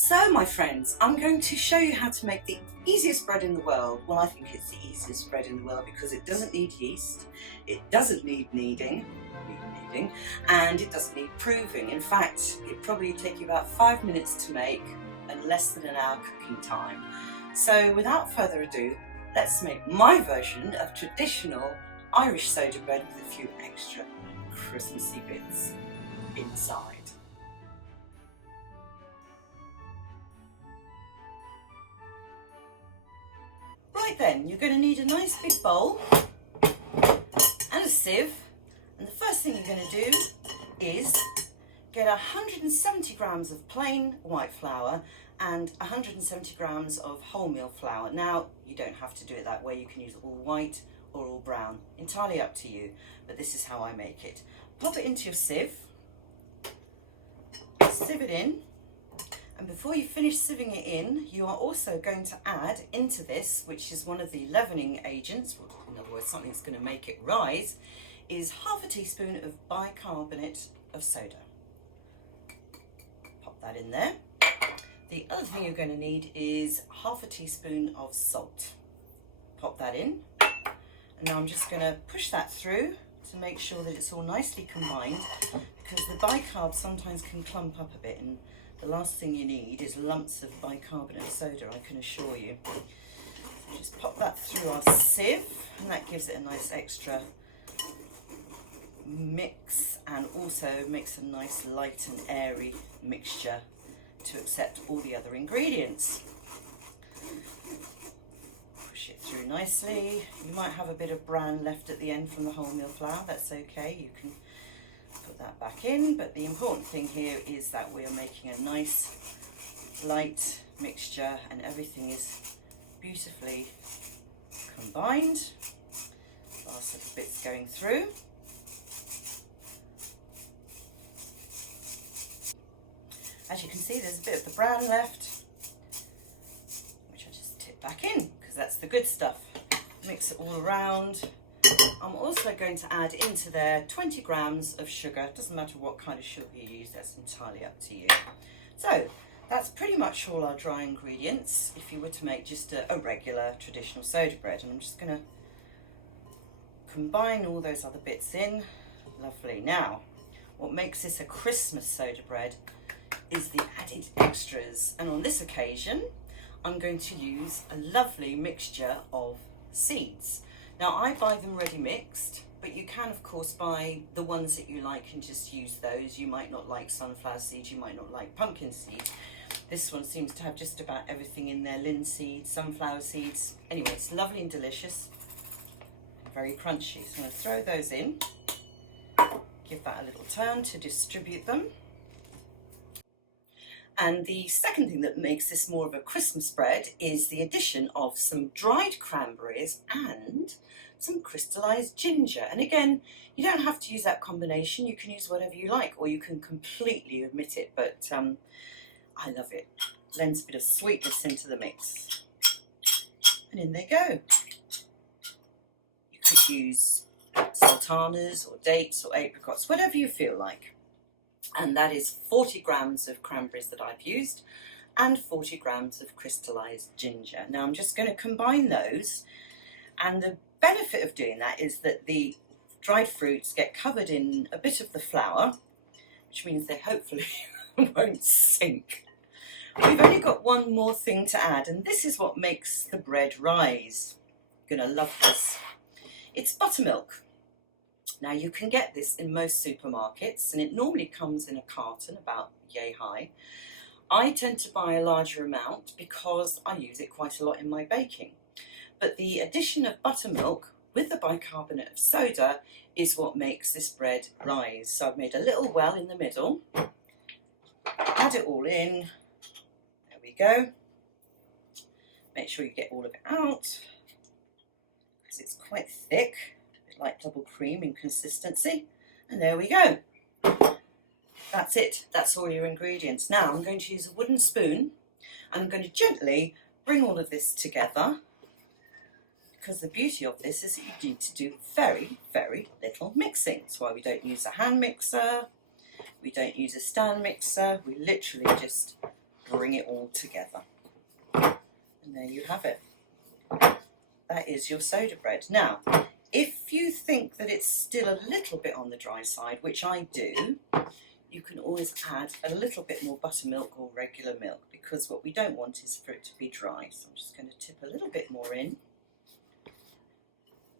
So my friends, I'm going to show you how to make the easiest bread in the world. Well, I think it's the easiest bread in the world because it doesn't need yeast, it doesn't need kneading, and it doesn't need proving. In fact, it'd probably take you about 5 minutes to make and less than an hour cooking time. So without further ado, let's make my version of traditional Irish soda bread with a few extra Christmassy bits inside. Right then, you're going to need a nice big bowl and a sieve, and the first thing you're going to do is get 170 grams of plain white flour and 170 grams of wholemeal flour. Now, you don't have to do it that way, you can use all white or all brown, entirely up to you, but this is how I make it. Pop it into your sieve, sieve it in. And before you finish sieving it in, you are also going to add into this, which is one of the leavening agents, in other words something that's going to make it rise, is half a teaspoon of bicarbonate of soda. Pop that in there. The other thing you're going to need is half a teaspoon of salt. Pop that in. And now I'm just going to push that through to make sure that it's all nicely combined, because the bicarb sometimes can clump up a bit, and the last thing you need is lumps of bicarbonate of soda, I can assure you. So just pop that through our sieve, and that gives it a nice extra mix, and also makes a nice light and airy mixture to accept all the other ingredients. Push it through nicely. You might have a bit of bran left at the end from the wholemeal flour, that's okay, you can put that back in, but the important thing here is that we are making a nice light mixture and everything is beautifully combined. Last little bits going through. As you can see, there's a bit of the bran left, which I just tip back in because that's the good stuff. Mix it all around. I'm also going to add into there 20 grams of sugar. It doesn't matter what kind of sugar you use, that's entirely up to you. So that's pretty much all our dry ingredients if you were to make just a regular traditional soda bread. And I'm just going to combine all those other bits in. Lovely. Now, what makes this a Christmas soda bread is the added extras. And on this occasion, I'm going to use a lovely mixture of seeds. Now, I buy them ready mixed, but you can of course buy the ones that you like and just use those. You might not like sunflower seeds, you might not like pumpkin seeds. This one seems to have just about everything in there: linseed, sunflower seeds. Anyway, it's lovely and delicious and very crunchy. So I'm going to throw those in, give that a little turn to distribute them. And the second thing that makes this more of a Christmas bread is the addition of some dried cranberries and some crystalised ginger. And again, you don't have to use that combination, you can use whatever you like, or you can completely omit it, but I love it. Lends a bit of sweetness into the mix. And in they go. You could use sultanas or dates or apricots, whatever you feel like. And that is 40 grams of cranberries that I've used and 40 grams of crystalised ginger. Now I'm just going to combine those, and the benefit of doing that is that the dried fruits get covered in a bit of the flour, which means they hopefully won't sink. We've only got one more thing to add, and this is what makes the bread rise. You're going to love this. It's buttermilk. Now, you can get this in most supermarkets, and it normally comes in a carton about yay high. I tend to buy a larger amount because I use it quite a lot in my baking. But the addition of buttermilk with the bicarbonate of soda is what makes this bread rise. So I've made a little well in the middle, add it all in, there we go. Make sure you get all of it out because it's quite thick. Like double cream in consistency, and there we go. That's it, that's all your ingredients. Now I'm going to use a wooden spoon and I'm going to gently bring all of this together, because the beauty of this is that you need to do very, very little mixing. That's why we don't use a hand mixer, we don't use a stand mixer, we literally just bring it all together. And there you have it. That is your soda bread. Now, if you think that it's still a little bit on the dry side, which I do, you can always add a little bit more buttermilk or regular milk, because what we don't want is for it to be dry. So I'm just going to tip a little bit more in.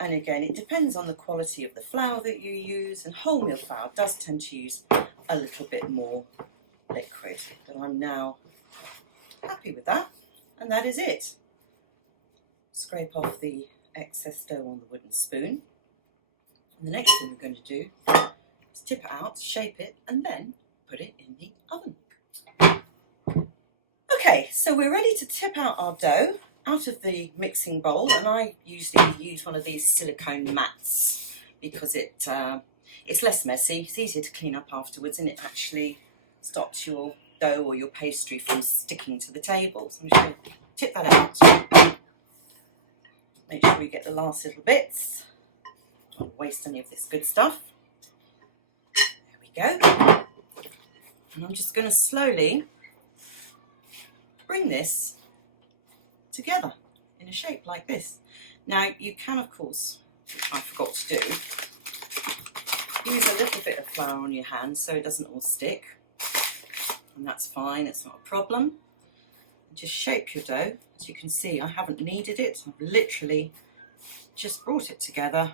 And again, it depends on the quality of the flour that you use, and wholemeal flour does tend to use a little bit more liquid. But I'm now happy with that, and that is it. Scrape off the excess dough on the wooden spoon. And the next thing we're going to do is tip it out, shape it, and then put it in the oven. Okay, so we're ready to tip out our dough out of the mixing bowl, and I usually use one of these silicone mats because it's less messy, it's easier to clean up afterwards, and it actually stops your dough or your pastry from sticking to the table. So I'm just going to tip that out. Make sure we get the last little bits. Don't waste any of this good stuff. There we go. And I'm just going to slowly bring this together in a shape like this. Now you can, of course, which I forgot to do, use a little bit of flour on your hands so it doesn't all stick, and that's fine, it's not a problem. And just shape your dough. As you can see, I haven't kneaded it, I've literally just brought it together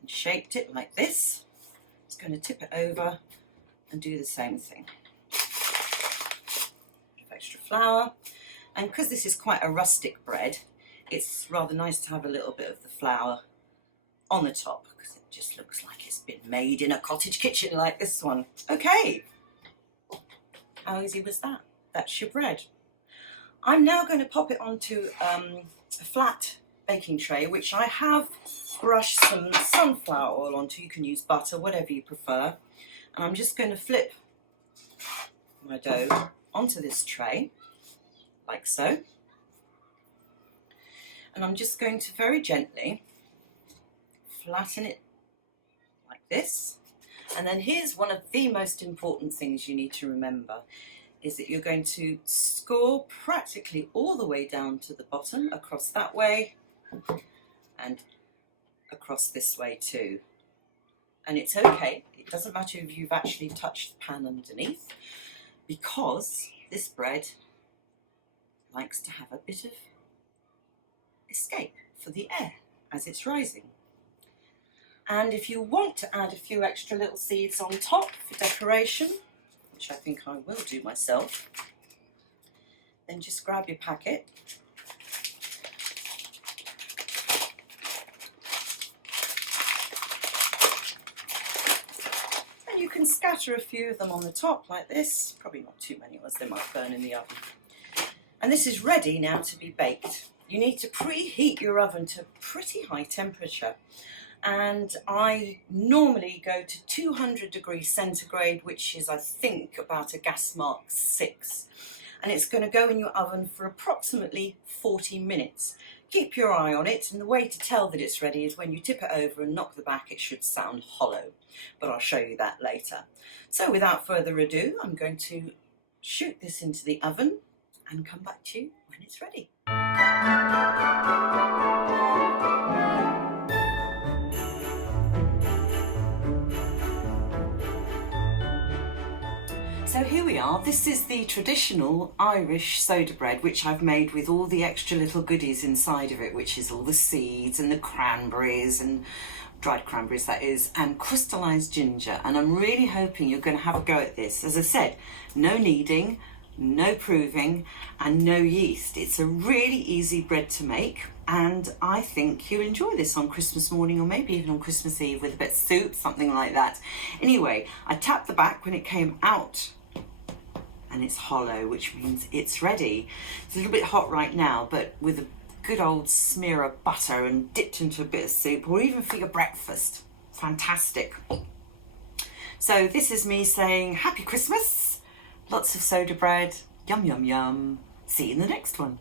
and shaped it like this. Just going to tip it over and do the same thing. A bit of extra flour. And because this is quite a rustic bread, it's rather nice to have a little bit of the flour on the top, because it just looks like it's been made in a cottage kitchen like this one. Okay, how easy was that? That's your bread. I'm now going to pop it onto a flat baking tray, which I have brushed some sunflower oil onto. You can use butter, whatever you prefer. And I'm just going to flip my dough onto this tray, like so. And I'm just going to very gently flatten it like this. And then here's one of the most important things you need to remember, is that you're going to score practically all the way down to the bottom, across that way and across this way too. And it's okay, it doesn't matter if you've actually touched the pan underneath, because this bread likes to have a bit of escape for the air as it's rising. And if you want to add a few extra little seeds on top for decoration, which I think I will do myself, then just grab your packet and you can scatter a few of them on the top like this. Probably not too many, as they might burn in the oven. And this is ready now to be baked. You need to preheat your oven to a pretty high temperature. And I normally go to 200 degrees centigrade, which is, I think, about a gas mark 6. And it's going to go in your oven for approximately 40 minutes. Keep your eye on it, and the way to tell that it's ready is when you tip it over and knock the back, it should sound hollow. But I'll show you that later. So without further ado, I'm going to shoot this into the oven and come back to you when it's ready. So here we are. This is the traditional Irish soda bread, which I've made with all the extra little goodies inside of it, which is all the seeds and the cranberries, and dried cranberries that is, and crystalised ginger. And I'm really hoping you're going to have a go at this. As I said, no kneading, no proving, and no yeast. It's a really easy bread to make, and I think you'll enjoy this on Christmas morning, or maybe even on Christmas Eve with a bit of soup, something like that. Anyway, I tapped the back when it came out, and it's hollow, which means it's ready. It's a little bit hot right now, but with a good old smear of butter and dipped into a bit of soup, or even for your breakfast, fantastic. So this is me saying Happy Christmas, lots of soda bread, yum yum yum. See you in the next one.